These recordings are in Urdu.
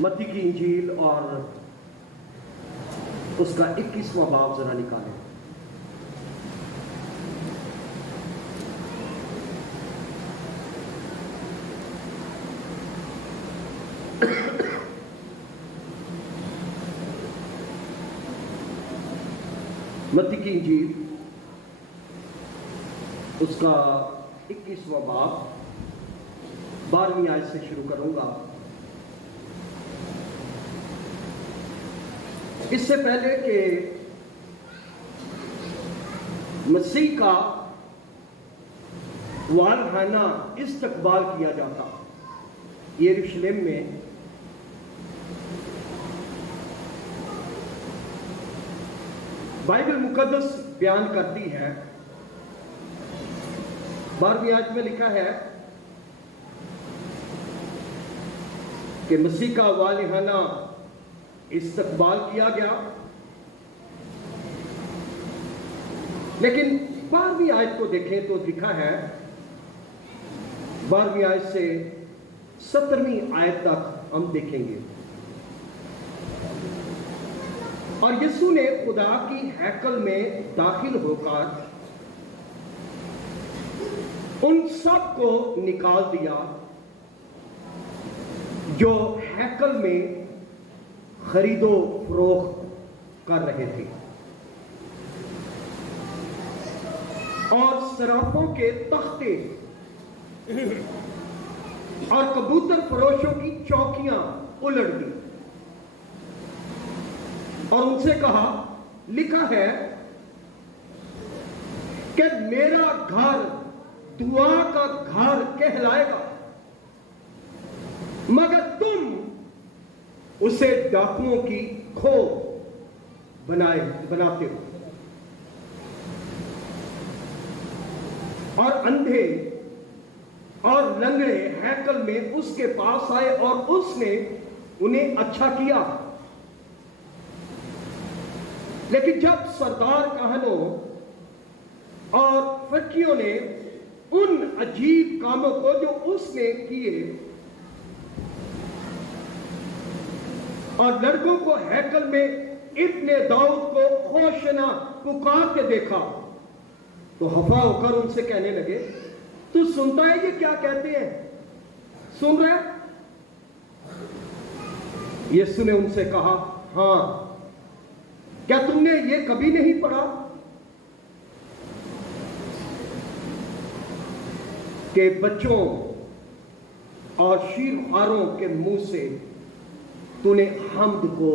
متی کی انجیل اور اس کا 21واں باب ذرا نکالیں۔ متی کی انجیل اس کا 21واں باب 12ویں آیت سے شروع کروں گا۔ اس سے پہلے کہ مسیح کا والہانہ استقبال کیا جاتا یروشلم میں، بائبل مقدس بیان کرتی ہے، 12ویں آیت میں لکھا ہے کہ مسیح کا والہانہ استقبال کیا گیا، لیکن 12ویں آیت کو دیکھیں تو لکھا ہے 12ویں آیت سے 17ویں آیت تک ہم دیکھیں گے۔ اور یسوع نے خدا کی ہیکل میں داخل ہو کر ان سب کو نکال دیا جو ہیکل میں خرید و فروخت کر رہے تھے، اور صرافوں کے تختے اور کبوتر فروشوں کی چوکیاں الٹ دی، اور ان سے کہا، لکھا ہے کہ میرا گھر دعا کا گھر کہلائے گا، مگر تم اسے ڈاکوؤں کی کھو بناتے ہو۔ اور اندھے اور لنگڑے ہیکل میں اس کے پاس آئے اور اس نے انہیں اچھا کیا، لیکن جب سردار کاہنوں اور فریسیوں نے ان عجیب کاموں کو جو اس نے کیے اور لڑکوں کو ہیکل میں ابن داؤد کو خوشنا پکار کے دیکھا تو خفا ہو کر ان سے کہنے لگے، تو سنتا ہے یہ کیا کہتے ہیں؟ سن رہے؟ یسوع نے ان سے کہا، ہاں، کیا تم نے یہ کبھی نہیں پڑھا کہ بچوں اور شیرخواروں کے منہ سے تو نے حمد کو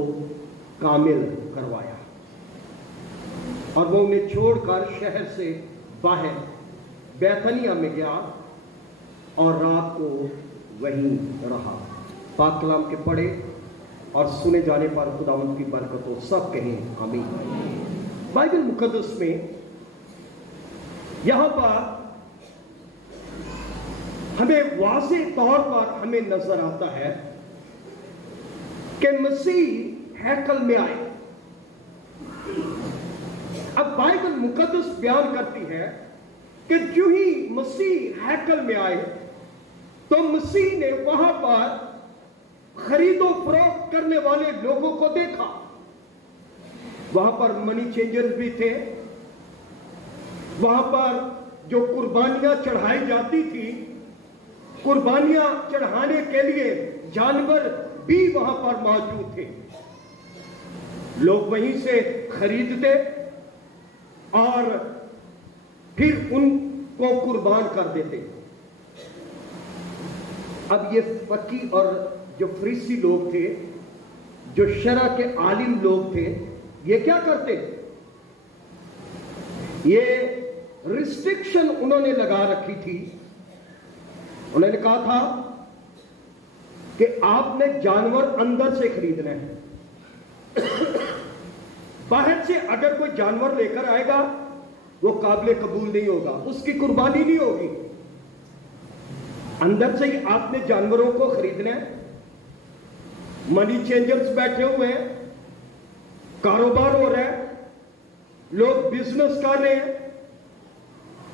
کامل کروایا؟ اور وہ انہیں چھوڑ کر شہر سے باہر بیتھنیہ میں گیا اور رات کو وہیں رہا۔ پاک کلام کے پڑھے اور سنے جانے پر خداوند کی برکت ہو، سب کہیں آمین۔ بائبل مقدس میں یہاں پر ہمیں واضح طور پر ہمیں نظر آتا ہے کہ مسیح ہیکل میں آئے۔ اب بائبل مقدس بیان کرتی ہے کہ جو ہی مسیح ہیکل میں آئے تو مسیح نے وہاں پر خرید و فروخت کرنے والے لوگوں کو دیکھا۔ وہاں پر منی چینجر بھی تھے، وہاں پر جو قربانیاں چڑھائی جاتی تھی، قربانیاں چڑھانے کے لیے جانور بھی وہاں پر موجود تھے۔ لوگ وہیں سے خریدتے اور پھر ان کو قربان کر دیتے۔ اب یہ فقی اور جو فریسی لوگ تھے، جو شرع کے عالم لوگ تھے، یہ کیا کرتے؟ یہ ریسٹرکشن انہوں نے لگا رکھی تھی۔ انہوں نے کہا تھا کہ آپ نے جانور اندر سے خریدنا ہے، باہر سے اگر کوئی جانور لے کر آئے گا وہ قابل قبول نہیں ہوگا، اس کی قربانی نہیں ہوگی۔ اندر سے ہی آپ نے جانوروں کو خریدنا ہے۔ منی چینجرز بیٹھے ہوئے ہیں، کاروبار ہو رہا ہے، لوگ بزنس کر رہے ہیں۔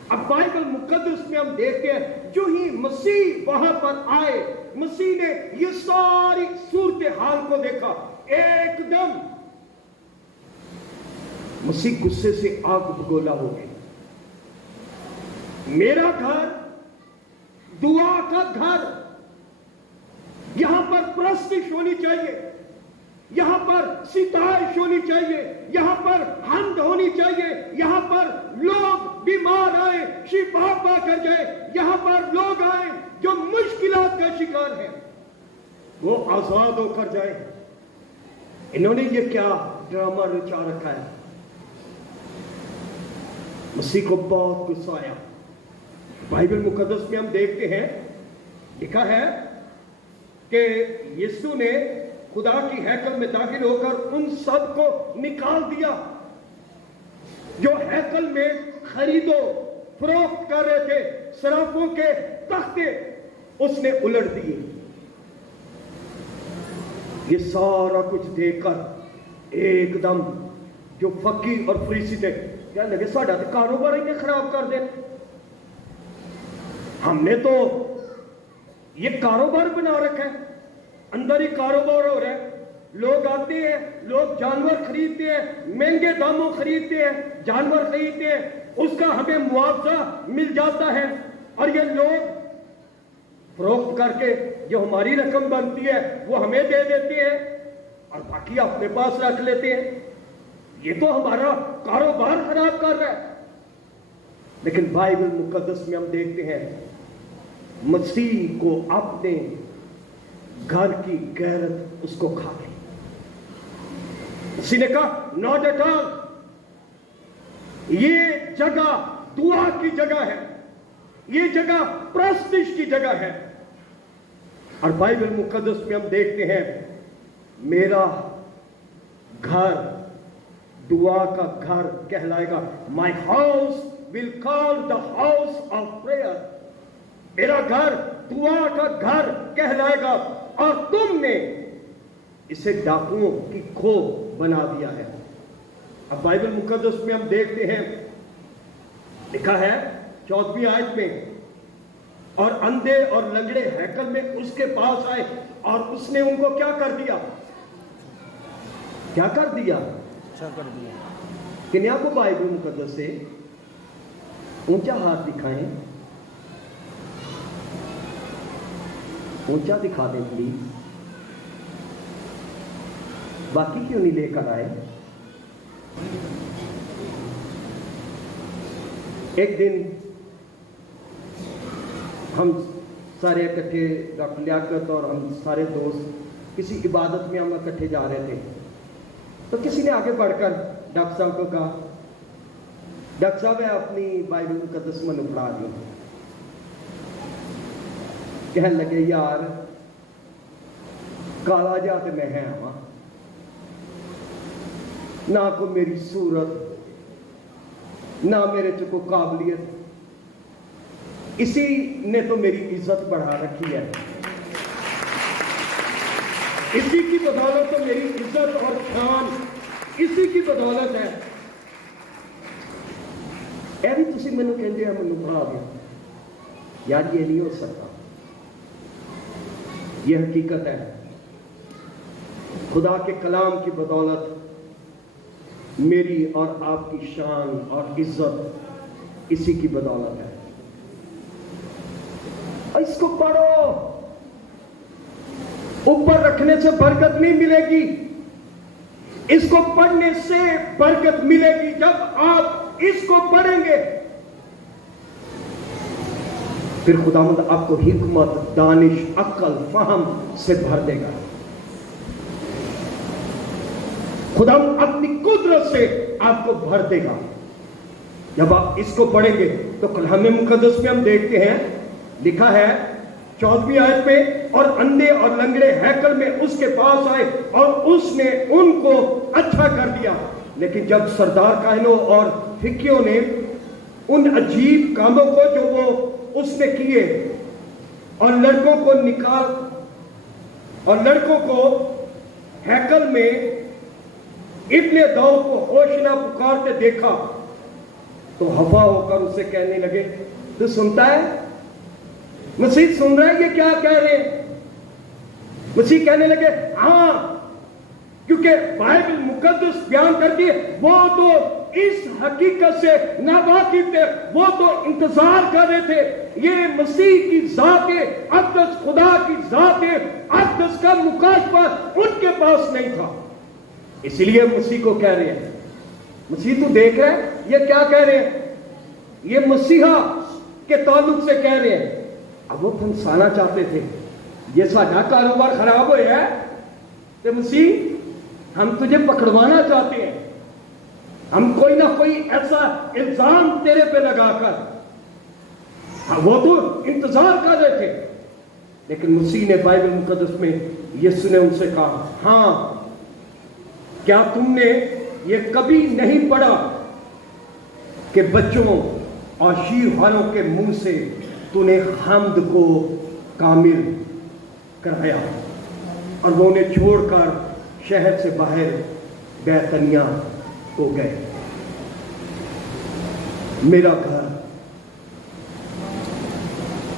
اب بائبل مقدس میں ہم دیکھتے ہیں جو ہی مسیح وہاں پر آئے مسیح نے یہ ساری صورتحال کو دیکھا، ایک دم مسیح غصے سے آگ بگولا ہو گئے۔ میرا گھر دعا کا گھر، یہاں پر پرستش ہونی چاہیے، یہاں پر ستائش ہونی چاہیے، یہاں پر حمد ہونی چاہیے، یہاں پر لوگ بیمار آئے شفا پا کر جائے، یہاں پر لوگ آئے جو مشکلات کا شکار ہیں وہ آزاد ہو کر جائے۔ انہوں نے یہ کیا ڈرامہ رچا رکھا ہے؟ مسیح کو بہت غصہ آیا۔ بائبل مقدس میں ہم دیکھتے ہیں، لکھا ہے کہ یسوع نے خدا کی ہیکل میں داخل ہو کر ان سب کو نکال دیا جو ہیکل میں خرید و فروخت کر رہے تھے، صرافوں کے تختے اس نے الٹ دیے۔ یہ سارا کچھ دیکھ کر ایک دم جو فقیر اور فریسی تھے کہنے لگے ساڈا تو کاروبار ہی خراب کر دینا، ہم نے تو یہ کاروبار بنا رکھا ہے، اندر ہی کاروبار ہو رہا ہے، لوگ آتے ہیں، لوگ جانور خریدتے ہیں، مہنگے داموں خریدتے ہیں، جانور خریدتے ہیں، اس کا ہمیں معاوضہ مل جاتا ہے، اور یہ لوگ فروخت کر کے جو ہماری رقم بنتی ہے وہ ہمیں دے دیتے ہیں اور باقی اپنے پاس رکھ لیتے ہیں۔ یہ تو ہمارا کاروبار خراب کر رہا ہے۔ لیکن بائبل مقدس میں ہم دیکھتے ہیں مسیح کو اپنے گھر کی غیرت اس کو کھا گئی۔ مسیح نے کہا ناٹ ایٹ آل، یہ جگہ دعا کی جگہ ہے، یہ جگہ پرستش کی جگہ ہے۔ اور بائبل مقدس میں ہم دیکھتے ہیں میرا گھر دعا کا گھر کہلائے گا، my house will call the house of prayer, میرا گھر دعا کا گھر کہلائے گا، اور تم نے اسے ڈاکوؤں کی کھو بنا دیا ہے۔ اب بائبل مقدس میں ہم دیکھتے ہیں لکھا ہے 14ویں آیت میں، اور اندھے اور لنگڑے ہیکل میں اس کے پاس آئے اور اس نے ان کو کیا کر دیا؟ کیا کر دیا؟ کنیا کو بائبل مقدس سے اونچا ہاتھ دکھائیں، اونچا دکھا دیں پلیز، باقی کیوں نہیں لے کر آئے؟ ایک دن ہم سارے اکٹھے، ڈاکٹر لیاقت اور ہم سارے دوست کسی عبادت میں ہم اکٹھے جا رہے تھے، تو کسی نے آگے بڑھ کر ڈاکٹر صاحب کو کہا ڈاکٹر صاحب ہے اپنی بائبل مقدس میں پڑھا دوں۔ کہنے لگے یار کالا جات میں ہے ہاں، نہ کو میری صورت نہ میرے چکو قابلیت، اسی نے تو میری عزت بڑھا رکھی ہے، اسی کی بدولت تو میری عزت اور شان اسی کی بدولت ہے۔ اے بھی تسی مینوں کہندے ہیں مینوں پڑھا دیا، یار یہ نہیں ہو سکتا، یہ حقیقت ہے، خدا کے کلام کی بدولت میری اور آپ کی شان اور عزت اسی کی بدولت ہے۔ اس کو پڑھو، اوپر رکھنے سے برکت نہیں ملے گی، اس کو پڑھنے سے برکت ملے گی جب آپ اس کو پڑھیں گے، پھر خداوند آپ کو حکمت، دانش، عقل، فہم سے بھر دے گا۔ خداوند اپنی قدرت سے آپ کو بھر دے گا جب آپ اس کو پڑھیں گے۔ تو کلام مقدس میں ہم دیکھتے ہیں لکھا ہے 14ویں آیت میں، اور اندھے اور لنگڑے ہیکل میں اس کے پاس آئے اور اس نے ان کو اچھا کر دیا۔ لیکن جب سردار کاہنوں اور فقیوں نے ان عجیب کاموں کو جو وہ اس نے کیے اور لڑکوں کو نکال اور لڑکوں کو ہیکل میں ابن داؤد کو ہوشنا پکارتے دیکھا تو خفا ہو کر اسے کہنے لگے، تو سنتا ہے؟ مسیح سن رہا ہے یہ کیا کہہ رہے ہیں؟ مسیح کہنے لگے ہاں، کیونکہ بائبل مقدس بیان کرتی ہے وہ تو اس حقیقت سے ناواقف تھے، وہ تو انتظار کر رہے تھے یہ مسیح کی ذات اقدس، خدا کی ذات اقدس کا مکاشفہ ان کے پاس نہیں تھا. اسی لیے مسیح کو کہہ رہے ہیں، مسیح تو دیکھ رہے ہیں یہ کیا کہہ رہے ہیں، یہ مسیحا کے تعلق سے کہہ رہے ہیں. اب وہ پھنسانا چاہتے تھے، یہ ساڈا کاروبار خراب ہوا ہے کہ مسیح ہم تجھے پکڑوانا چاہتے ہیں، ہم کوئی نہ کوئی ایسا الزام تیرے پہ لگا کر. وہ تو انتظار کر رہے تھے. لیکن مسیح نے بائبل مقدس میں یسوع نے ان سے کہا ہاں، کیا تم نے یہ کبھی نہیں پڑھا کہ بچوں اور شیر والوں کے منہ سے تو نے حمد کو کامل کرایا؟ اور وہ انہیں چھوڑ کر شہر سے باہر بیتنیہ کو گئے. میرا گھر،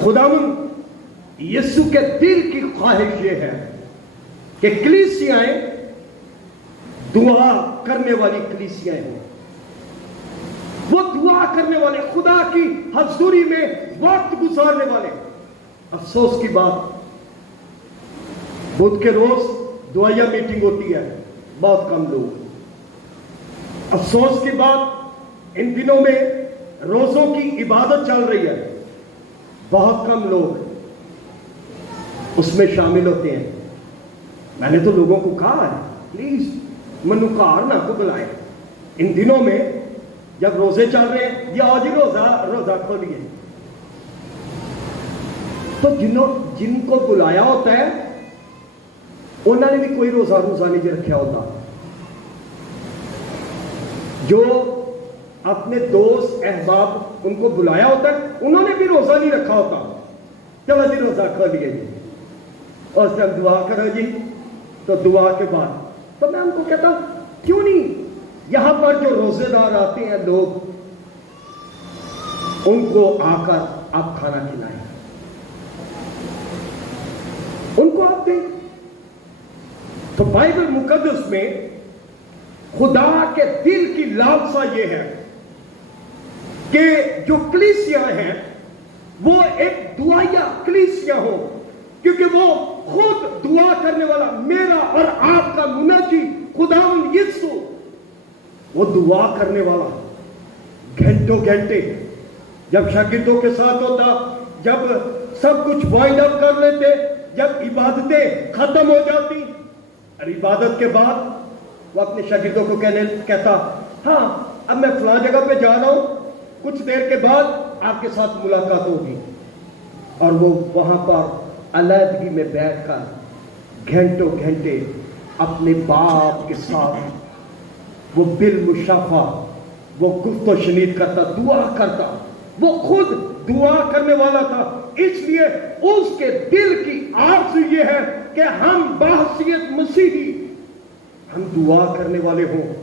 خداوند یسوع کے دل کی خواہش یہ ہے کہ کلیسیائیں دعا کرنے والی کلیسیائیں ہوں. وہ دعا کرنے والے، خدا کی حضوری میں وقت گزارنے والے. افسوس کی بات، بدھ کے روز دعائیہ میٹنگ ہوتی ہے، بہت کم لوگ. افسوس کی بات، ان دنوں میں روزوں کی عبادت چل رہی ہے، بہت کم لوگ اس میں شامل ہوتے ہیں. میں نے تو لوگوں کو کہا ہے پلیز منوکار نہ کو بلائے. ان دنوں میں جب روزے چل رہے ہیں یا آج ہی روزہ کھولیے، تو جن کو بلایا ہوتا ہے انہوں نے بھی کوئی روزہ نہیں رکھا ہوتا. جو اپنے دوست احباب ان کو بلایا ہوتا ہے انہوں نے بھی روزہ نہیں رکھا ہوتا. چلو جی روزہ کھولیے جی، اور جب دعا کرو جی، تو دعا کے بعد تو میں ان کو کہتا ہوں کیوں نہیں یہاں پر جو روزے دار آتے ہیں لوگ، ان کو آ کر آپ کھانا کھلائیں، ان کو آپ دیں. تو بائبل مقدس میں خدا کے دل کی لالسا یہ ہے کہ جو کلیسیاں ہیں وہ ایک دعائیا کلیسیاں ہو، کیونکہ وہ خود دعا کرنے والا، میرا اور آپ کا منجی خداوند یسوع، وہ دعا کرنے والا گھنٹوں گھنٹے جب شاگردوں کے ساتھ ہوتا، جب سب کچھ وائنڈ اپ کر لیتے، جب عبادتیں ختم ہو جاتی، اور عبادت کے بعد وہ اپنے شاگردوں کو کہتا ہاں اب میں فلاں جگہ پہ جا رہا ہوں، کچھ دیر کے بعد آپ کے ساتھ ملاقات ہوگی. اور وہ وہاں پر علیحدگی میں بیٹھ کر گھنٹوں گھنٹے اپنے باپ کے ساتھ وہ بالمشافہ وہ گفت و شنید کرتا، دعا کرتا. وہ خود دعا کرنے والا تھا. اس لیے اس کے دل کی آرزو یہ ہے کہ ہم بحیثیت مسیحی ہم دعا کرنے والے ہوں،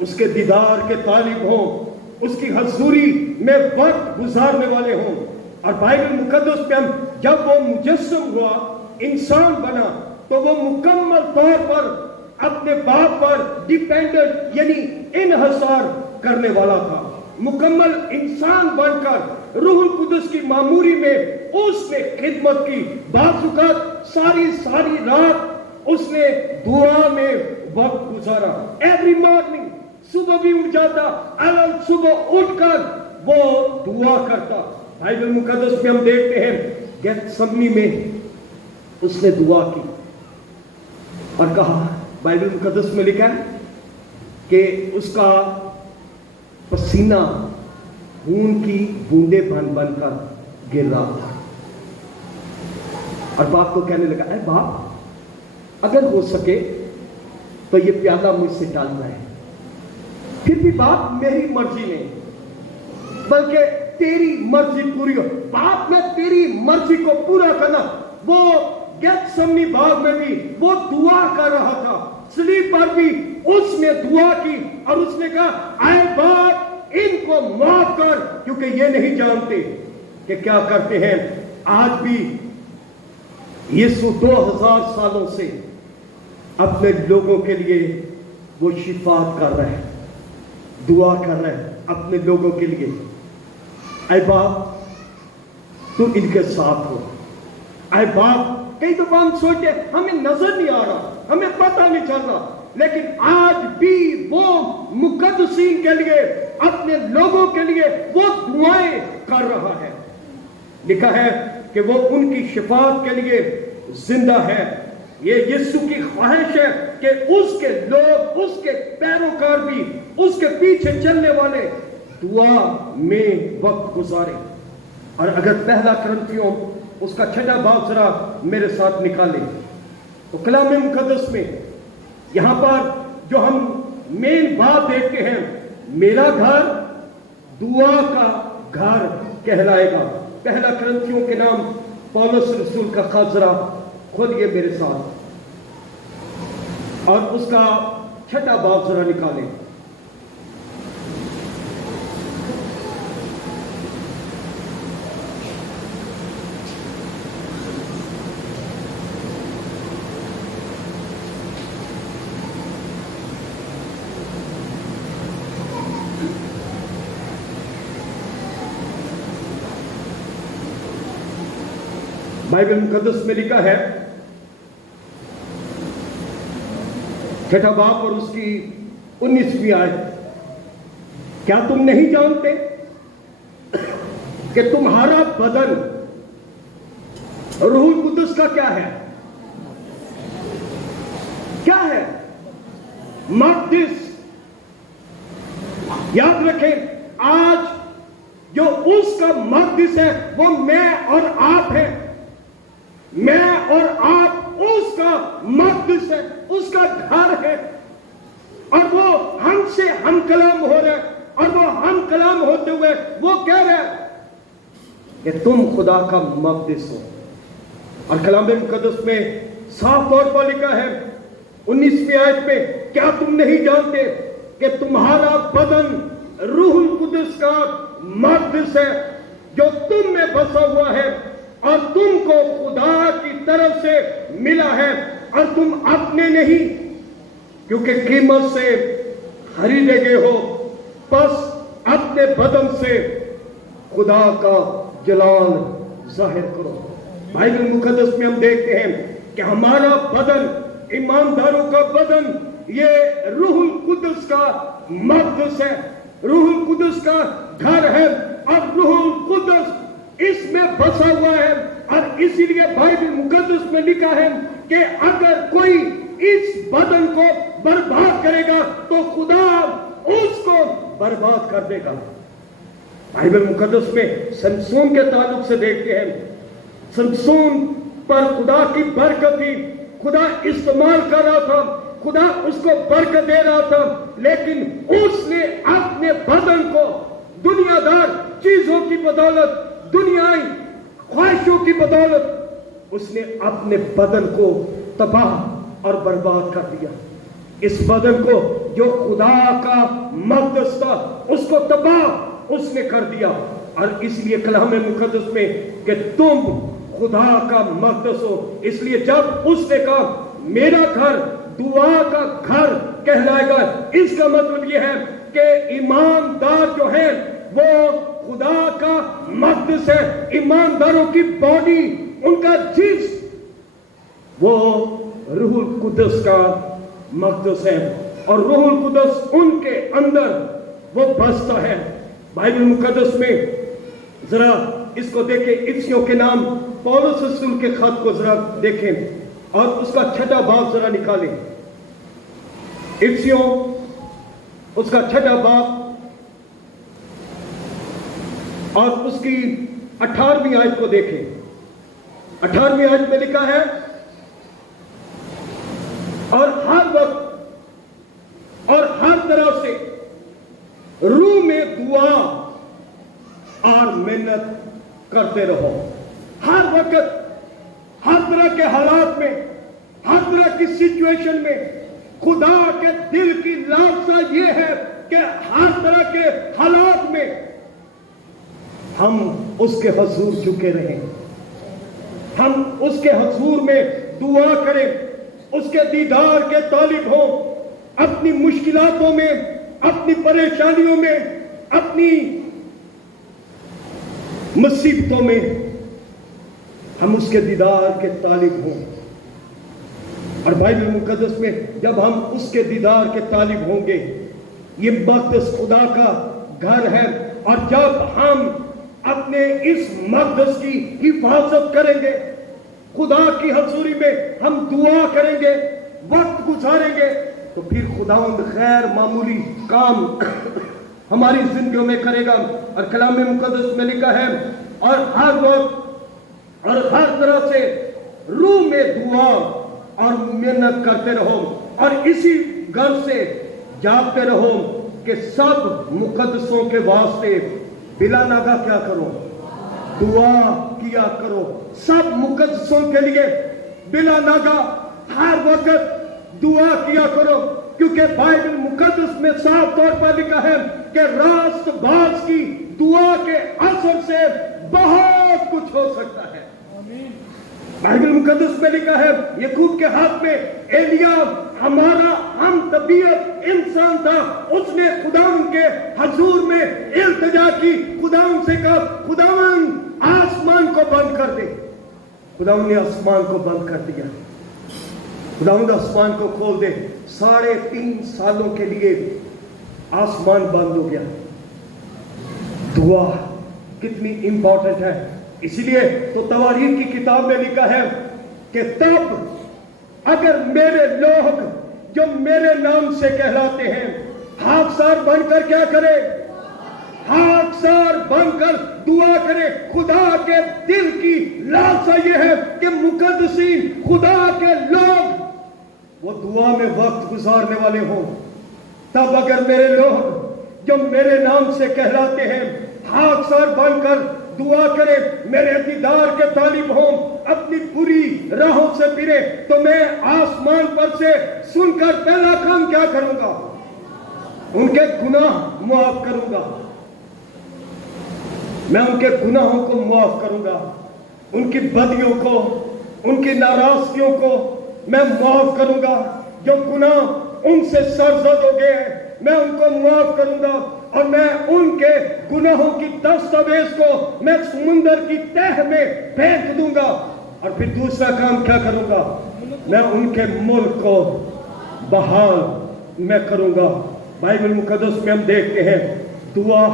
اس کے دیدار کے طالب ہوں، اس کی حضوری میں وقت گزارنے والے ہوں. اور بائبل مقدس میں ہم جب وہ مجسم ہوا، انسان بنا، تو وہ مکمل طور پر اپنے باپ پر ڈیپینڈنٹ یعنی انحصار کرنے والا تھا. مکمل انسان بن کر روح القدس کی معموری میں اس نے خدمت کی. بعض اوقات ساری رات اس نے دعا میں وقت گزارا. ایوری مارننگ، صبح بھی اٹھ جاتا، صبح اٹھ کر وہ دعا کرتا. بائبل مقدس میں ہم دیکھتے ہیں گیتسمنی میں اس نے دعا کی اور کہا، بائبل مقدس میں لکھا ہے کہ اس کا پسینہ خون کی بوندیں بن بن کر گر رہا تھا. اور باپ کو کہنے لگا، اے باپ اگر ہو سکے تو یہ پیالہ مجھ سے ٹالنا ہے. پھر بھی باپ میری مرضی نہیں بلکہ تیری مرضی پوری ہو. باپ میں تیری مرضی کو پورا کرنا. وہ گیتسمنی باغ میں بھی وہ دعا کر رہا تھا، صلیب پر بھی اس نے دعا کی اور اس نے کہا، اے باپ ان کو معاف کر کیونکہ یہ نہیں جانتے کہ کیا کرتے ہیں. آج بھی یسوع 2000 سالوں سے اپنے لوگوں کے لیے وہ شفاعت کر رہے ہیں، دعا کر رہے ہیں اپنے لوگوں کے لیے۔ اے باپ تو ان کے ساتھ ہو۔ اے باپ، کئی دفعہ ہم سوچتے ہمیں نظر نہیں آ رہا، ہمیں پتہ نہیں چل رہا، لیکن آج بھی وہ مقدسین کے لیے، اپنے لوگوں کے لیے وہ دعائیں کر رہا ہے۔ لکھا ہے کہ وہ ان کی شفاعت کے لیے زندہ ہے۔ یہ یسوع کی خواہش ہے کہ اس کے لوگ، اس کے پیروکار بھی، اس کے پیچھے چلنے والے دعا میں وقت گزارے۔ اور اگر پہلا کرنتھیوں اس کا 6واں باب ذرا میرے ساتھ نکالیں تو کلام مقدس میں یہاں پر جو ہم مین بات دیکھتے ہیں، میرا گھر دعا کا گھر کہلائے گا۔ پہلا کرنتھیوں کے نام پولس رسول کا خط ذرا کھولیے میرے ساتھ، اور اس کا 6واں باب ذرا نکالیں۔ بائبل مقدس میں لکھا ہے 6واں باب اور اس کی 19ویں آیت، کیا تم نہیں جانتے کہ تمہارا بدن روح القدس کا کیا ہے؟ کیا ہے؟ مقدس۔ یاد رکھیں، آج جو اس کا مقدس ہے وہ میں اور آپ ہیں۔ میں اور آپ اس کا مقدس ہے، اس کا گھر ہے، اور وہ ہم سے ہم کلام ہو رہے، اور وہ ہم کلام ہوتے ہوئے وہ کہہ رہے کہ تم خدا کا مقدس ہو۔ اور کلام مقدس میں صاف طور پر لکھا ہے 19ویں آیت میں، کیا تم نہیں جانتے کہ تمہارا بدن روح القدس کا مقدس ہے جو تم میں بسا ہوا ہے، اور تم کو خدا کی طرف سے ملا ہے، اور تم اپنے نہیں کیونکہ قیمت سے خریدے گئے ہو، بس اپنے بدن سے خدا کا جلال ظاہر کرو۔ بائبل مقدس میں ہم دیکھتے ہیں کہ ہمارا بدن، ایمانداروں کا بدن، یہ روح القدس کا مقدس ہے، روح القدس کا گھر ہے، اور روح القدس اس میں بسا ہوا ہے۔ اور اسی لیے بائبل مقدس میں لکھا ہے کہ اگر کوئی اس بدن کو برباد کرے گا تو خدا اس کو برباد کر دے گا۔ بائبل مقدس میں سمسون کے تعلق سے دیکھتے ہیں، سمسون پر خدا کی برکت تھی، خدا استعمال کر رہا تھا، خدا اس کو برکت دے رہا تھا، لیکن اس نے اپنے بدن کو دنیا دار چیزوں کی بدولت، دنیائی خواہشوں کی بدولت، اس نے اپنے بدن کو تباہ اور برباد کر دیا۔ اس بدن کو جو خدا کا مقدس تھا اس کو تباہ اس نے کر دیا۔ اور اس لیے کلام مقدس میں کہ تم خدا کا مقدس ہو، اس لیے جب اس نے کہا میرا گھر دعا کا گھر کہلائے گا، اس کا مطلب یہ ہے کہ ایماندار جو ہے وہ خدا کا مقدس ہے۔ ایمانداروں کی باڈی، ان کا جسم وہ روح القدس کا مقدس ہے، اور روح القدس ان کے اندر وہ بستا ہے۔ بائبل مقدس میں ذرا اس کو دیکھیں، افسیوں کے نام پولس رسول کے خط کو ذرا دیکھیں اور اس کا 6واں باب ذرا نکالیں۔ افسیوں اس کا 6واں باب اور اس کی 18ویں آیت کو دیکھیں۔ 18ویں آیت میں لکھا ہے، اور ہر وقت اور ہر طرح سے روح میں دعا اور محنت کرتے رہو۔ ہر وقت، ہر طرح کے حالات میں، ہر طرح کی سچویشن میں خدا کے دل کی لالسا یہ ہے کہ ہر طرح کے حالات میں ہم اس کے حضور جھکے رہیں، ہم اس کے حضور میں دعا کریں، اس کے دیدار کے طالب ہوں، اپنی مشکلاتوں میں، اپنی پریشانیوں میں، اپنی مصیبتوں میں ہم اس کے دیدار کے طالب ہوں۔ اور بائبل مقدس میں جب ہم اس کے دیدار کے طالب ہوں گے، یہ مقدس خدا کا گھر ہے، اور جب ہم اپنے اس مقدس کی حفاظت کریں گے، خدا کی حضوری میں ہم دعا کریں گے، وقت گزاریں گے، تو پھر خداوند غیر معمولی کام ہماری زندگیوں میں کرے گا۔ اور کلام مقدس میں لکھا ہے، اور ہر وقت اور ہر طرح سے روح میں دعا اور محنت کرتے رہو، اور اسی غرض سے جاگتے رہو کہ سب مقدسوں کے واسطے بلا ناگا کیا کرو، دعا کیا کرو۔ سب مقدسوں کے لیے بلا ناگا ہر وقت دعا کیا کرو، کیونکہ بائبل مقدس میں صاف طور پر لکھا ہے کہ راست باز کی دعا کے اثر سے بہت کچھ ہو سکتا ہے۔ بائبل مقدس میں لکھا ہے، یعقوب کے ہاتھ میں ایلیا ہمارا ہم طبیعت انسان تھا، اس نے خداوند کے حضور میں التجا کی، خداوند سے کہا خداوند آسمان کو بند کر دے۔ خداوند نے آسمان کو بند کر دیا، خداوند آسمان کو کھول دے۔ 3.5 سالوں کے لیے آسمان بند ہو گیا۔ دعا کتنی امپورٹنٹ ہے، اسی لیے تو تواریخ کی کتاب میں لکھا ہے کہ تب اگر میرے لوگ جو میرے نام سے کہلاتے ہیں خاکسار بن کر کیا کرے، خاکسار بن کر دعا کرے۔ خدا کے دل کی لالسا یہ ہے کہ مقدسین خدا کے لوگ وہ دعا میں وقت گزارنے والے ہوں۔ تب اگر میرے لوگ جو میرے نام سے کہلاتے ہیں خاکسار بن کر دعا کرے، میرے دیدار کے طالب ہوں، اپنی بری راہوں سے پھرے، تو میں آسمان پر سے سن کر پہلا کام کیا کروں گا، ان کے گناہ معاف کروں گا۔ میں ان کے گناہوں کو معاف کروں گا، ان کی بدیوں کو، ان کی ناراضگیوں کو میں معاف کروں گا۔ جو گناہ ان سے سرزد ہو گئے ہیں میں ان کو معاف کروں گا، اور میں ان کے گناہوں کی دستاویز کو میں سمندر کی تہ میں پھینک دوں گا۔ اور پھر دوسرا کام کیا کروں گا، میں ان کے ملک کو بحال میں کروں گا۔ بائبل مقدس میں ہم دیکھتے ہیں دعا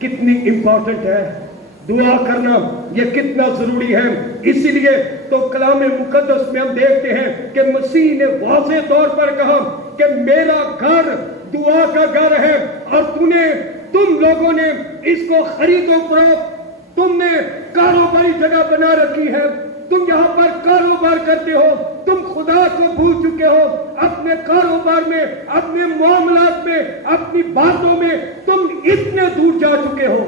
کتنی امپورٹنٹ ہے، دعا کرنا یہ کتنا ضروری ہے۔ اسی لیے تو کلام مقدس میں ہم دیکھتے ہیں کہ مسیح نے واضح طور پر کہا کہ میرا گھر دعا کا گھر ہے، اور تم لوگوں نے اس کو خرید و فروخت، تم نے کاروباری جگہ بنا رکھی ہے، تم یہاں پر کاروبار کرتے ہو، تم خدا کو بھول چکے ہو، اپنے کاروبار میں، اپنے معاملات میں، اپنی باتوں میں تم اتنے دور جا چکے ہو۔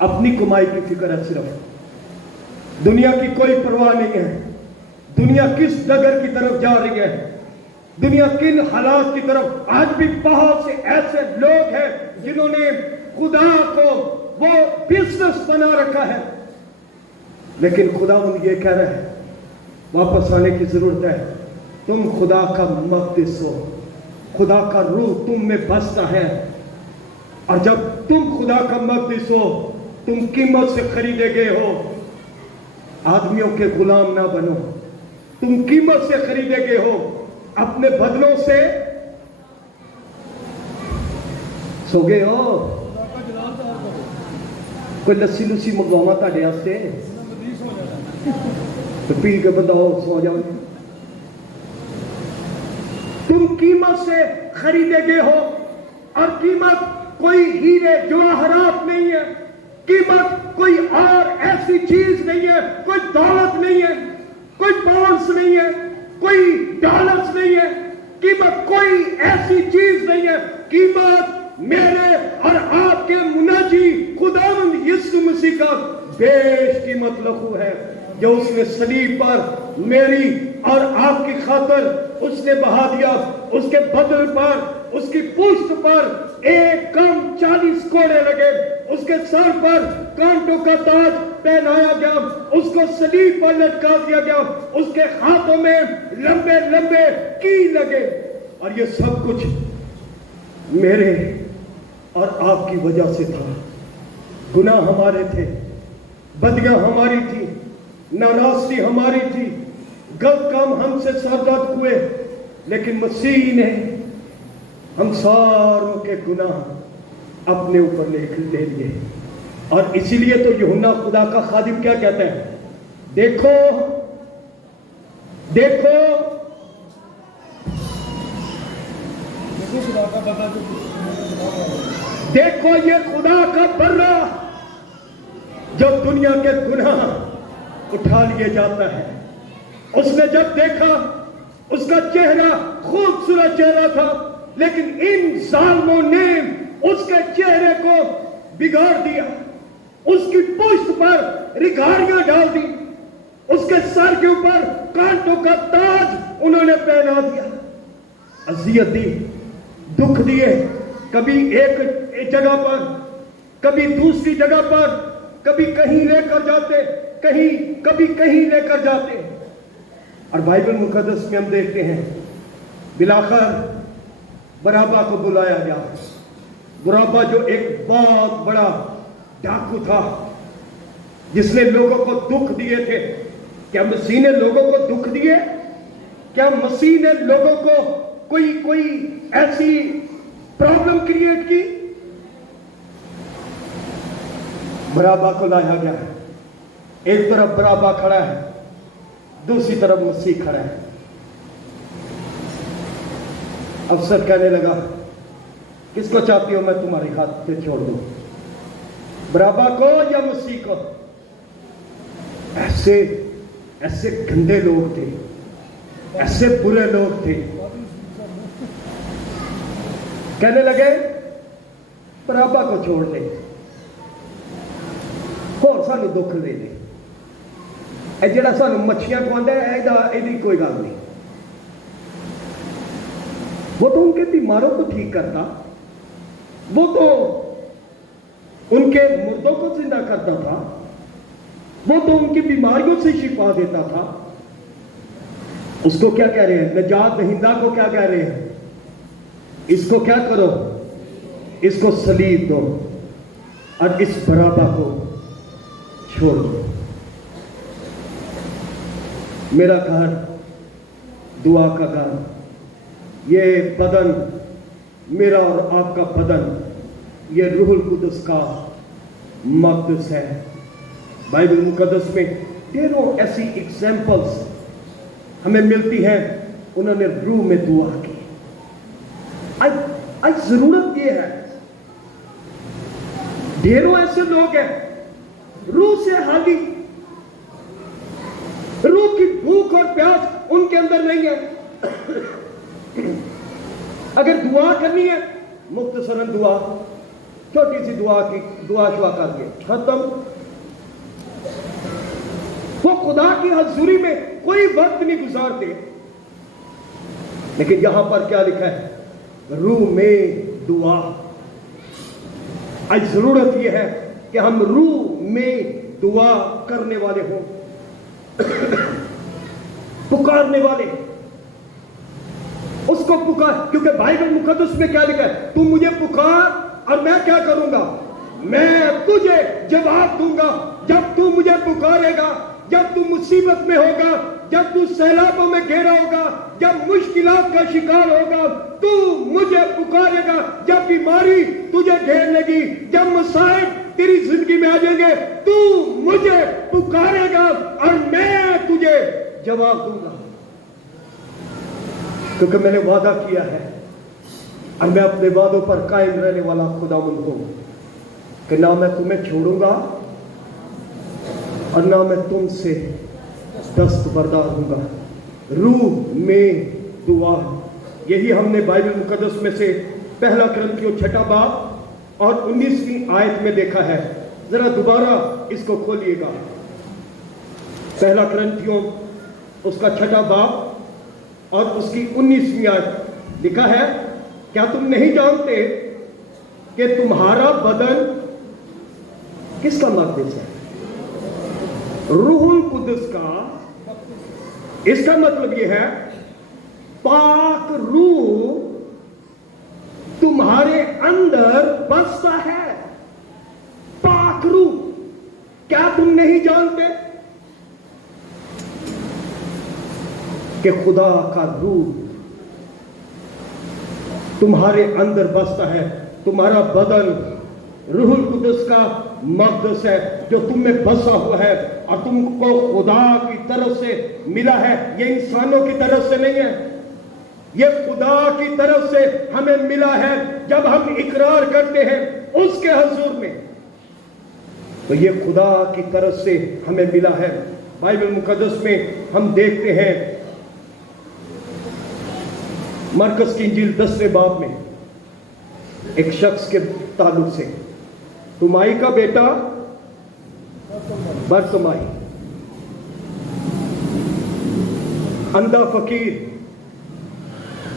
اپنی کمائی کی فکر ہے، صرف دنیا کی کوئی پرواہ نہیں ہے۔ دنیا کس ڈگر کی طرف جا رہی ہے، دنیا کن حالات کی طرف۔ آج بھی بہت سے ایسے لوگ ہیں جنہوں نے خدا کو وہ بزنس بنا رکھا ہے، لیکن خدا یہ کہہ رہا ہے واپس آنے کی ضرورت ہے۔ تم خدا کا مقدس ہو، خدا کا روح تم میں بستا ہے، اور جب تم خدا کا مقدس ہو، تم قیمت سے خریدے گئے ہو۔ آدمیوں کے غلام نہ بنو، تم قیمت سے خریدے گئے ہو۔ اپنے بدلوں سے سو گئے ہو۔ کوئی لسی لسی منگواوا تھوڑے واسطے تو پی کے بتاؤ سو جاؤ۔ تم قیمت سے خریدے گئے ہو، اور قیمت کوئی ہیرے جواہرات نہیں ہے، قیمت کوئی اور ایسی چیز نہیں ہے، کوئی دولت نہیں ہے، کوئی پاؤنڈز نہیں ہے، کوئی ڈالرز نہیں ہے، قیمت کوئی ایسی چیز نہیں ہے۔ قیمت میرے اور آپ کے مناجی خداوند یسوع مسیح کا بیش قیمت لہو ہے، جو اس نے صلیب پر میری اور آپ کی خاطر اس نے بہا دیا۔ اس کے بدل پر، اس کی پشت پر ایک کم 40 کوڑے لگے، اس کے سر پر کانٹوں کا تاج پہنایا گیا, اس کو صلیب پر لٹکا دیا گیا, اس کے ہاتھوں میں لمبے لمبے کیل لگے, اور یہ سب کچھ میرے اور آپ کی وجہ سے تھا. گناہ ہمارے تھے, بدیاں ہماری تھی, ناراستی ہماری تھی, غلط کام ہم سے سرزد ہوئے, لیکن مسیح نے ہم ساروں کے گناہ اپنے اوپر لے لیے. اور اسی لیے تو یوحنا خدا کا خادم کیا کہتا ہے, دیکھو دیکھو دیکھو یہ خدا کا برہ جو دنیا کے گناہ اٹھا لیے جاتا ہے. اس نے جب دیکھا, اس کا چہرہ خوبصورت چہرہ تھا, لیکن ان ظالموں نے اس کے چہرے کو بگاڑ دیا, اس کی پشت پر رگاڑیاں ڈال دی, اس کے سر کے اوپر کانٹوں کا تاج انہوں نے پہنا دیا, اذیت دی, دکھ دیے, کبھی ایک جگہ پر, کبھی دوسری جگہ پر, کبھی کہیں لے کر جاتے, کبھی کہیں لے کر جاتے. اور بائبل مقدس میں ہم دیکھتے ہیں بالآخر بارابا کو بلایا گیا. بارابا جو ایک بہت بڑا ڈاکو تھا, جس نے لوگوں کو دکھ دیے تھے. کیا مسیح نے لوگوں کو دکھ دیے؟ کیا مسیح نے لوگوں کو کوئی ایسی پرابلم کریٹ کی؟ بارابا کو لایا گیا ہے. ایک طرف بارابا کھڑا ہے, دوسری طرف مسیح کھڑا ہے. افسر کہنے لگا, کس کو چاہتی ہو میں تمہارے ہاتھ پہ چھوڑ دوں, بارابا کو یا مسیح کو؟ ایسے گندے لوگ تھے, ایسے برے لوگ تھے. کہنے لگے بارابا کو چھوڑ دے, اور سانو دکھ دے دے, اے جڑا سانو مچھیاں کھواندا ہے ایدی کوئی گل نہیں. وہ تو ان کے بیماروں کو ٹھیک کرتا, وہ تو ان کے مردوں کو زندہ کرتا تھا, وہ تو ان کی بیماریوں سے شفا دیتا تھا. اس کو کیا کہہ رہے ہیں, نجات دہندہ کو کیا کہہ رہے ہیں, اس کو کیا کرو, اس کو صلیب دو اور اس بارابا کو چھوڑ دو. میرا گھر دعا کا گھر, یہ بدن میرا اور آپ کا بدن, یہ روح القدس کا مقدس ہے. بائبل مقدس میں ڈھیروں ایسی ایگزامپلز ہمیں ملتی ہیں, انہوں نے روح میں دعا کی. آج ضرورت یہ ہے, ڈھیروں ایسے لوگ ہیں روح سے خالی, روح کی بھوک اور پیاس ان کے اندر نہیں ہے. اگر دعا کرنی ہے, مختصراً دعا, چھوٹی سی دعا شوا کر کے ختم. وہ خدا کی حضوری میں کوئی وقت نہیں گزارتے. لیکن یہاں پر کیا لکھا ہے, روح میں دعا. آج ضرورت یہ ہے کہ ہم روح میں دعا کرنے والے ہوں, پکارنے والے. اس کو پکار, کیونکہ بائبل مقدس میں کیا لکھا ہے, تو مجھے پکار اور میں کیا کروں گا, میں تجھے جواب دوں گا. جب تو مجھے پکارے گا, جب تو مصیبت میں ہوگا, جب تو سیلابوں میں گھیرا ہوگا, جب مشکلات کا شکار ہوگا, تو مجھے پکارے گا. جب بیماری تجھے گھیر لے گی, جب مصائب تیری زندگی میں آ جائیں گے, تو مجھے پکارے گا اور میں تجھے جواب دوں گا. کیونکہ میں نے وعدہ کیا ہے اور میں اپنے وعدوں پر قائم رہنے والا خداوند ہوں کہ نہ میں تمہیں چھوڑوں گا اور نہ میں تم سے دستبردار ہوں گا. روح میں دعا, یہی ہم نے بائبل مقدس میں سے پہلا کرنتھیوں 6 باب اور 19ویں آیت میں دیکھا ہے. ذرا دوبارہ اس کو کھولیے گا. پہلا کرنتھیوں اس کا 6 باب اور اس کی 19ویں آیت لکھا ہے, کیا تم نہیں جانتے کہ تمہارا بدن کس کا مقدس ہے؟ روح القدس کا اس کا مطلب یہ ہے پاک روح تمہارے اندر بستا ہے. پاک روح. کیا تم نہیں جانتے کہ خدا کا روح تمہارے اندر بستا ہے؟ تمہارا بدن روح القدس کا مقدس ہے جو تم میں بسا ہوا ہے اور تم کو خدا کی طرف سے ملا ہے. یہ انسانوں کی طرف سے نہیں ہے, یہ خدا کی طرف سے ہمیں ملا ہے. جب ہم اقرار کرتے ہیں اس کے حضور میں تو یہ خدا کی طرف سے ہمیں ملا ہے. بائبل مقدس میں ہم دیکھتے ہیں مرکز کی انجیل 10ویں باب میں ایک شخص کے تعلق سے, تمائی کا بیٹا برتمائی, اندھا فقیر,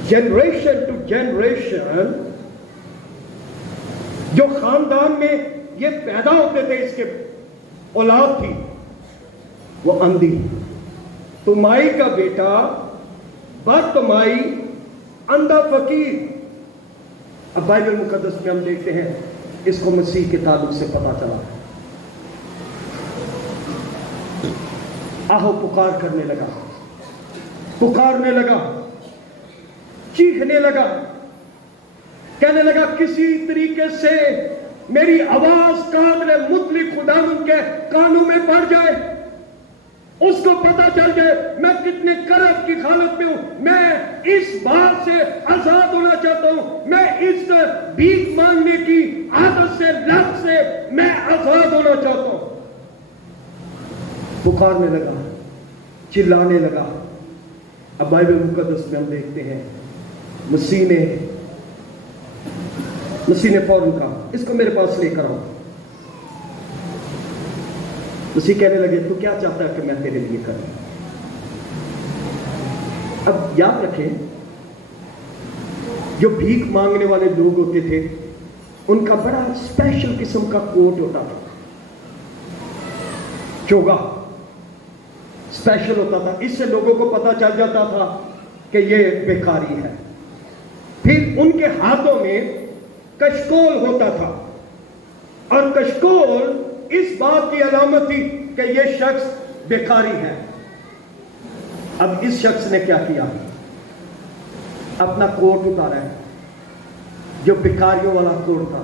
جنریشن ٹو جنریشن جو خاندان میں یہ پیدا ہوتے تھے, اس کے اولاد تھی وہ اندھی. تمائی کا بیٹا برتمائی, اندھا فقیر. اب بائبل مقدس میں ہم دیکھتے ہیں اس کو مسیح کے تعلق سے پتا چلا. آہو پکار کرنے لگا, پکارنے لگا, چیخنے لگا, کہنے لگا کسی طریقے سے میری آواز قادر مطلق خداوند کے کانوں میں پڑ جائے, اس کو پتا چل جائے میں کتنے کرب کی حالت میں ہوں, میں اس بات سے آزاد ہونا چاہتا ہوں, میں اس بھیک مانگنے کی عادت سے, لت سے میں آزاد ہونا چاہتا ہوں. پکارنے لگا, چلانے لگا. اب بائبل مقدس میں ہم دیکھتے ہیں مسیح نے فوراً کہا اس کو میرے پاس لے کر آؤ. مسیح کہنے لگے تو کیا چاہتا ہے کہ میں تیرے لیے کروں؟ اب یاد رکھیں جو بھیک مانگنے والے لوگ ہوتے تھے ان کا بڑا اسپیشل قسم کا کوٹ ہوتا تھا, چوگا اسپیشل ہوتا تھا. اس سے لوگوں کو پتا چل جاتا تھا کہ یہ بیکاری ہے. پھر ان کے ہاتھوں میں کشکول ہوتا تھا, اور کشکول اس بات کی علامت تھی کہ یہ شخص بیکاری ہے. اب اس شخص نے کیا کیا, اپنا کوٹ اتارا ہے جو بیکاریوں والا کوٹ تھا,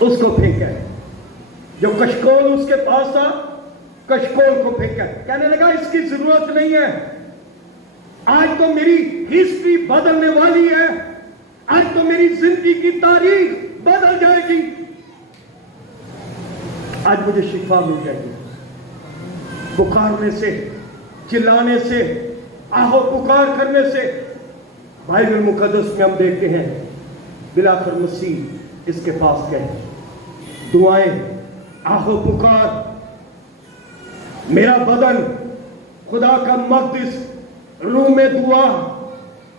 اس کو پھینکا ہے. جو کشکول اس کے پاس تھا کشکول کو پھینکا. کہنے لگا اس کی ضرورت نہیں ہے, آج تو میری ہسٹری بدلنے والی ہے, آج تو میری زندگی کی تاریخ بدل جائے گی, آج مجھے شفا مل جائے گی. پکارنے سے, چلانے سے, آہو پکار کرنے سے بائبل مقدس میں ہم دیکھتے ہیں بلاخر مسیح اس کے پاس گئے. دعائیں, آہو پکار, میرا بدن خدا کا مقدس روح میں دعا,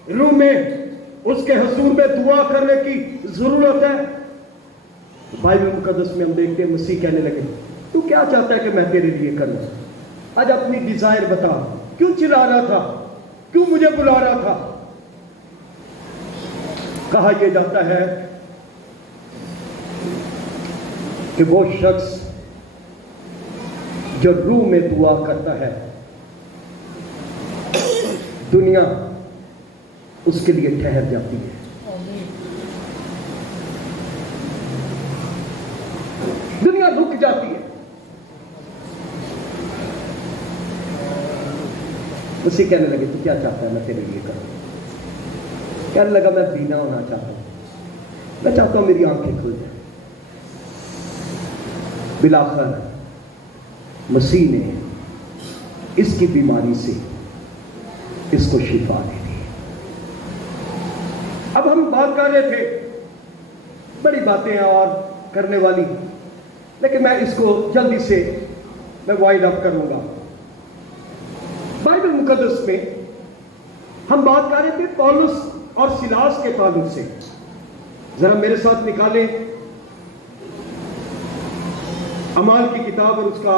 روح میں اس کے حضور میں دعا کرنے کی ضرورت ہے. بائبل مقدس میں ہم دیکھتے ہیں مسیح کہنے لگے تو کیا چاہتا ہے کہ میں تیرے لیے کروں؟ آج اپنی ڈیزائر بتا, کیوں چلا رہا تھا, کیوں مجھے بلا رہا تھا؟ کہا یہ جاتا ہے کہ وہ شخص جو روح میں دعا کرتا ہے دنیا اس کے لیے ٹھہر جاتی ہے. دنیا رک جاتی ہے. اسی کہنے لگے تو کیا چاہتا ہے میں تیرے لیے کروں؟ کہنے لگا میں بینا ہونا چاہتا ہوں, میں چاہتا ہوں میری آنکھیں کھل جائیں. بلاخر مسیح نے اس کی بیماری سے اس کو شفا دے دی. اب ہم بات کر رہے تھے بڑی باتیں اور کرنے والی, لیکن میں اس کو جلدی سے میں وائنڈ اپ کروں گا. بائبل مقدس میں ہم بات کر رہے تھے پولس اور سلاس کے تعلق سے. ذرا میرے ساتھ نکالیں اعمال کی کتاب اور اس کا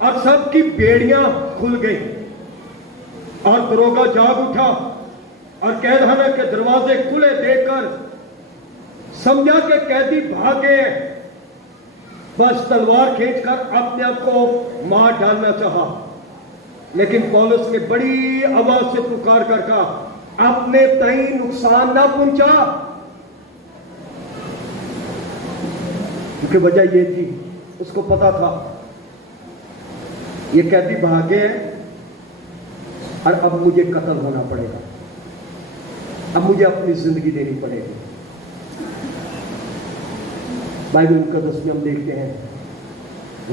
اور سب کی بیڑیاں کھل گئی اور دروگا جاگ اٹھا اور قید خانے کے دروازے کھلے دیکھ کر سمجھا کہ قیدی بھاگے، بس تلوار کھینچ کر اپنے آپ کو مار ڈالنا چاہا، لیکن پولس نے بڑی آواز سے پکار کر کہا اپنے تئیں نقصان نہ پہنچا، کیونکہ وجہ یہ تھی اس کو پتا تھا یہ قیدی بھاگے ہیں اور اب مجھے قتل ہونا پڑے گا، اب مجھے اپنی زندگی دینی پڑے گی۔ بائبل مقدس میں ہم دیکھتے ہیں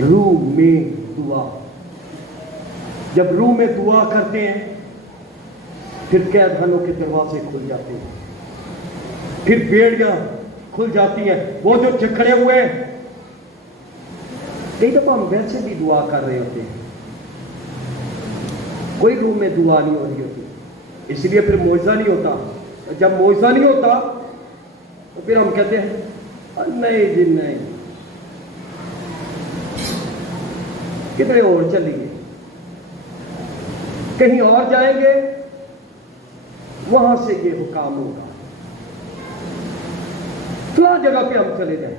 روح میں دعا، جب روح میں دعا کرتے ہیں پھر قید خانوں کے دروازے کھل جاتے ہیں، پھر بیڑیاں کھل جاتی ہیں۔ وہ جو جکڑے ہوئے ہیں، کئی دفعہ ہم ویسے بھی دعا کر رہے ہوتے ہیں، کوئی روح میں دعا نہیں ہو رہی ہوتی، اس لیے پھر معجزہ نہیں ہوتا۔ جب معجزہ نہیں ہوتا تو پھر ہم کہتے ہیں نہیں جی نہیں، کتنے اور چلیے، کہیں اور جائیں گے، وہاں سے یہ حکام ہوگا، فلاں جگہ پہ ہم چلے جائیں۔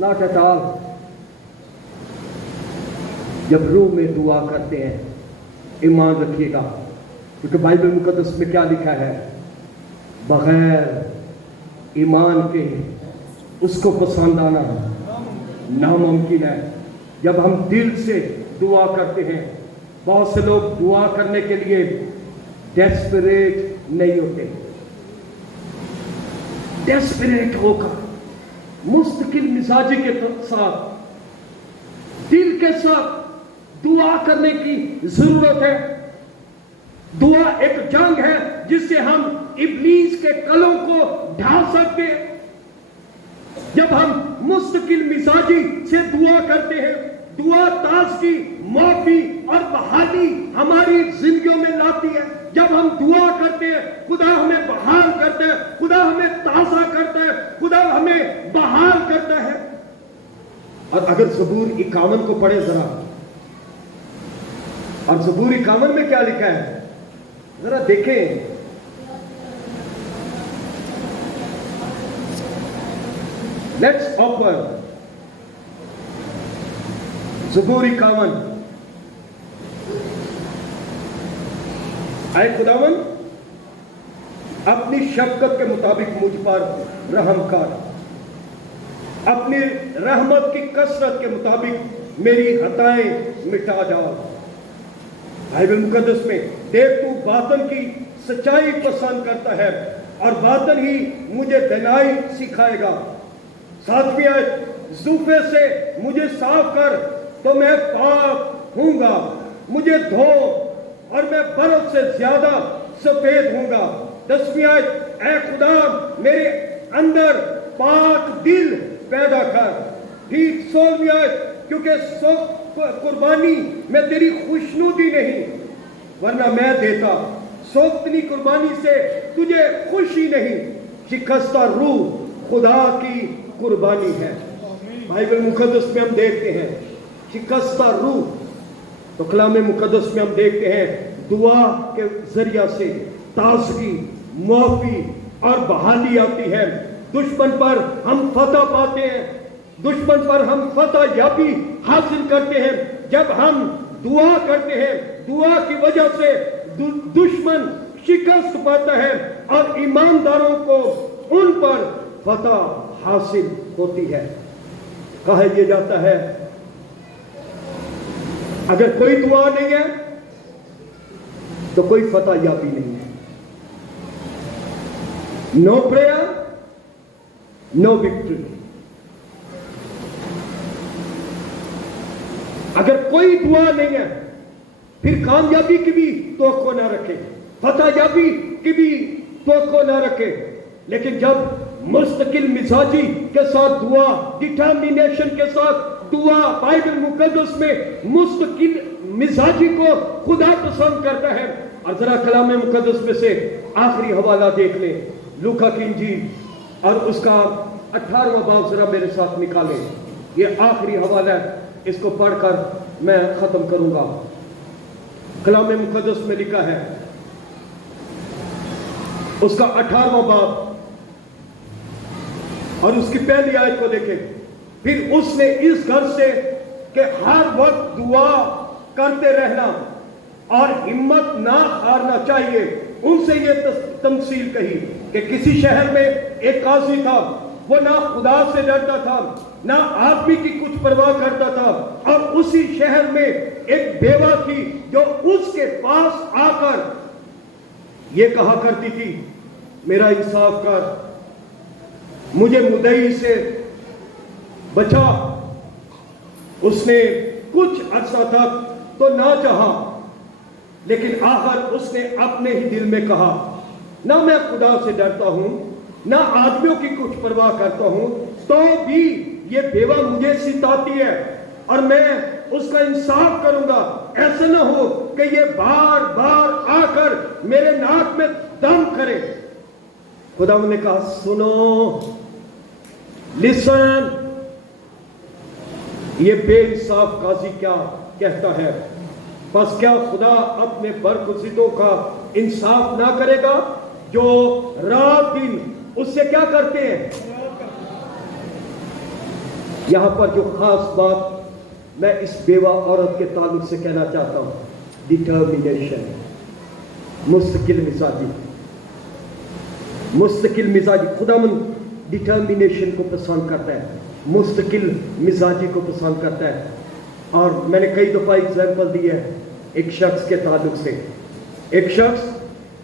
Not at all. جب روح میں دعا کرتے ہیں ایمان رکھیے گا، کیونکہ بائبل مقدس میں کیا لکھا ہے، بغیر ایمان کے اس کو پسند آنا ناممکن ہے۔ جب ہم دل سے دعا کرتے ہیں، بہت سے لوگ دعا کرنے کے لیے ڈیسپریٹ نہیں ہوتے، ڈیسپریٹ ہو کر مستقل مزاجی کے ساتھ دل کے ساتھ دعا کرنے کی ضرورت ہے۔ دعا ایک جنگ ہے جس سے ہم ابلیس کے قلوں کو ڈھال سکتے ہیں۔ جب ہم مستقل مزاجی سے دعا کرتے ہیں، دعا تازگی، معافی اور بحالی ہماری زندگیوں میں لاتی ہے۔ جب ہم دعا کرتے ہیں، خدا ہمیں بحال کرتا ہے، خدا ہمیں تازہ کرتا ہے، خدا ہمیں بحال کرتا ہے۔ اور اگر زبور 51 کو پڑھے ذرا، اور زبور 51 میں کیا لکھا ہے ذرا دیکھیں۔ لیٹس اوپن زبور 51۔ اے خداوند، اپنی شفقت کے مطابق مجھ پر رحم کر، اپنی رحمت کی کثرت کے مطابق میری خطائیں مٹا جاؤ۔ بائبل مقدس میں دیکھ تو باطن کی سچائی پسند کرتا ہے اور باطن ہی مجھے دلائی سکھائے گا۔ 7ویں آیت، زوفے سے مجھے صاف کر تو میں پاک ہوں گا، مجھے دھو اور میں برف سے زیادہ سفید ہوں گا۔ 10ویں آیت، اے خدا میرے اندر پاک دل پیدا کر۔ ٹھیک 16ویں آیت، کیونکہ قربانی میں تیری خوشنودی نہیں، ورنہ میں دیتا، سوختنی قربانی سے تجھے خوشی نہیں۔ شکستہ روح خدا کی قربانی ہے۔ بائبل مقدس میں ہم دیکھتے ہیں شکستہ روح، تو کلام مقدس میں ہم دیکھتے ہیں دعا کے ذریعہ سے تازگی، معافی اور بحالی آتی ہے۔ دشمن پر ہم فتح پاتے ہیں، دشمن پر ہم فتح یابی حاصل کرتے ہیں جب ہم دعا کرتے ہیں۔ دعا کی وجہ سے دشمن شکست پاتا ہے اور ایمانداروں کو ان پر فتح حاصل ہوتی ہے۔ کہا یہ جاتا ہے اگر کوئی دعا نہیں ہے تو کوئی فتح یابی نہیں ہے۔ نو پریئر، نو وکٹری۔ اگر کوئی دعا نہیں ہے پھر کامیابی کی بھی توقع نہ رکھے، فتح یابی کی بھی توقع نہ رکھے۔ لیکن جب مستقل مزاجی کے ساتھ دعا، ڈٹرمینیشن کے ساتھ دعا، بائبل مقدس میں مستقل مزاجی کو خدا پسند کرتا ہے۔ اور ذرا کلام مقدس میں سے آخری حوالہ دیکھ لیں، لوکا کی انجیل اور اس کا 18واں باب ذرا میرے ساتھ نکالیں۔ یہ آخری حوالہ ہے، اس کو پڑھ کر میں ختم کروں گا. کلام مقدس میں لکھا ہے اس کا 18واں باب اور اس کی پہلی آیت کو دیکھیں. پھر اس نے اس گھر سے کہ ہر وقت دعا کرتے رہنا اور ہمت نہ ہارنا چاہیے, ان سے یہ تمثیل کہی کہ کسی شہر میں ایک قاضی تھا, وہ نہ خدا سے ڈرتا تھا نہ آدمی کی کچھ پرواہ کرتا تھا, اور اسی شہر میں ایک بیوہ تھی جو اس کے پاس آ کر یہ کہا کرتی تھی, میرا انصاف کر, مجھے مدعی سے بچا. اس نے کچھ عرصہ تک تو نہ چاہا, لیکن آخر اس نے اپنے ہی دل میں کہا, نہ میں خدا سے ڈرتا ہوں نہ آدمیوں کی کچھ پرواہ کرتا ہوں, تو بھی یہ بیوہ مجھے ستاتی ہے اور میں اس کا انصاف کروں گا. ایسا نہ ہو کہ یہ بار بار آ کر میرے ناک میں دم کرے. خدا نے کہا سنو, لسن, یہ بے انصاف قاضی کیا کہتا ہے, بس کیا خدا اپنے برگزیدوں کا انصاف نہ کرے گا جو رات دن اس سے کیا کرتے ہیں. یہاں پر جو خاص بات میں اس بیوہ عورت کے تعلق سے کہنا چاہتا ہوں, ڈٹرمینیشن, مستقل مزاجی. مستقل مزاجی, خداوند ڈٹرمینیشن کو پسند کرتا ہے, مستقل مزاجی کو پسند کرتا ہے. اور میں نے کئی دفعہ ایگزامپل دی ہے ایک شخص کے تعلق سے. ایک شخص,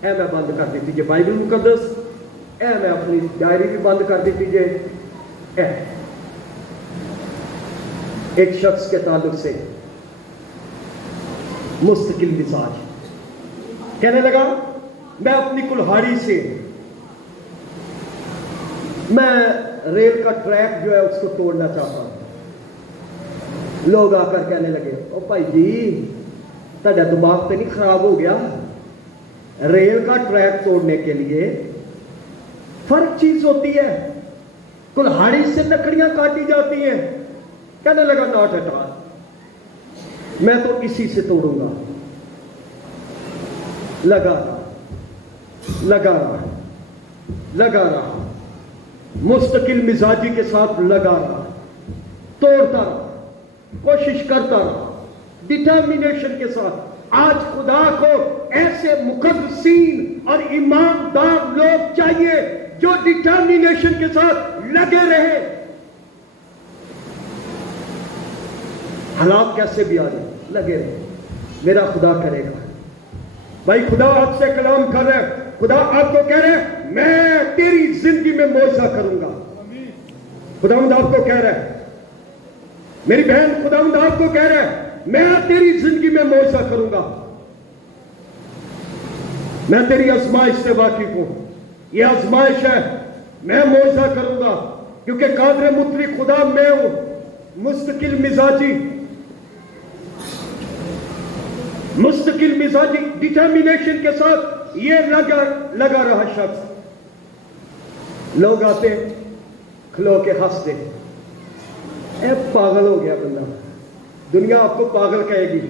اے میں بند کر دیتی جی بائبل مقدس, اے میں اپنی ڈائری بھی بند کر دیتی جی. ایک شخص کے تعلق سے مستقل مزاج کہنے لگا, میں اپنی کلہاڑی سے میں ریل کا ٹریک جو ہے اس کو توڑنا چاہتا ہوں. لوگ آ کر کہنے لگے, او بھائی جی تہاڈا دماغ تو نہیں خراب ہو گیا, ریل کا ٹریک توڑنے کے لیے فرق چیز ہوتی ہے, کلہاڑی سے لکڑیاں کاٹی جاتی ہیں. کہنے لگا ناٹ ایٹ آل, میں تو اسی سے توڑوں گا. لگا رہا مستقل مزاجی کے ساتھ لگا رہا, توڑتا رہا, کوشش کرتا رہا, ڈٹرمینیشن کے ساتھ. آج خدا کو ایسے مقدسین اور ایماندار لوگ چاہیے جو ڈٹرمینیشن کے ساتھ لگے رہے. حالات کیسے بھی آ جائے لگے رہے, میرا خدا کرے گا. بھائی خدا آپ سے کلام کر رہے, خدا آپ کو کہہ رہے میں تیری زندگی میں معجزہ کروں گا. خداوند آپ کو کہہ رہا ہے, میری بہن خداوند آپ کو کہہ رہا ہے میں تیری زندگی میں معجزہ کروں گا. میں تیری آزمائش سے واقف ہوں, یہ آزمائش ہے, میں معجزہ کروں گا کیونکہ قادر مطلق خدا میں ہوں. مستقل مزاجی ڈٹرمینیشن کے ساتھ یہ لگا رہا شخص. لوگ آتے کھلو کے ہنستے, اے پاگل ہو گیا بندہ. دنیا آپ کو پاگل کہے گی,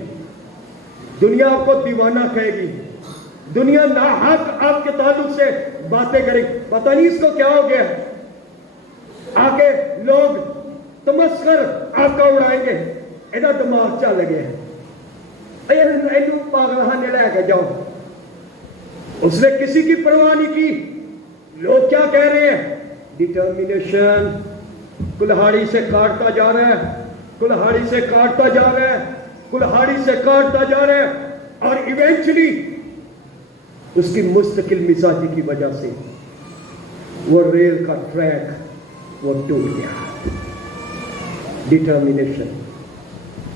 دنیا آپ کو دیوانہ کہے گی, دنیا ناحق آپ کے تعلق سے باتیں کرے گی. پتہ نہیں اس کو کیا ہو گیا. آگے لوگ تمسخر آپ کا اڑائیں گے, ایسا دماغ چل گیا, پاگل خانے لے کے جاؤ. اس نے کسی کی پرواہ نہیں کی. لوگ کیا کہہ رہے ہیں, ڈٹرمینیشن, کلہاڑی سے کاٹتا جا رہا ہے, کلہاڑی سے کاٹتا جا رہا ہے, کلہاڑی سے کاٹتا جا رہا ہے, اور ایونچولی اس کی مستقل مزاجی کی وجہ سے وہ ریل کا ٹریک وہ ٹوٹ گیا. ڈٹرمینیشن.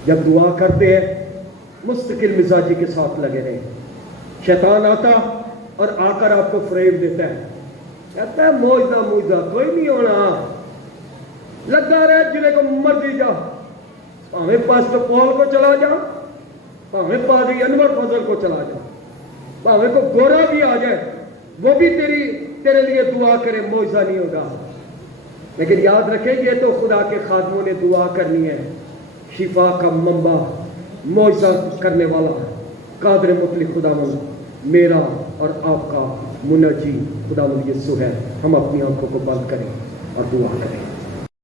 جب دعا کرتے ہیں مستقل مزاجی کے ساتھ لگے رہے. شیطان آتا اور آ کر آپ کو فریب دیتا ہے, کہتا ہے معجزہ کوئی نہیں ہونا, لگا رہے جنہیں کو مرضی جا, پاویں پاسٹر پول کو چلا جا, پاویں پادری انور فضل کو چلا جا, پاویں کو گورا بھی آ جائے وہ بھی تیرے لیے دعا کرے, معجزہ نہیں ہوگا. لیکن یاد رکھیں یہ تو خدا کے خادموں نے دعا کرنی ہے. شفا کا منبع معجزہ کرنے والا قادر مطلق خداوند میرا اور آپ کا منجی خداوند یسوع ہے. ہم اپنی آنکھوں کو بند کریں اور دعا کریں.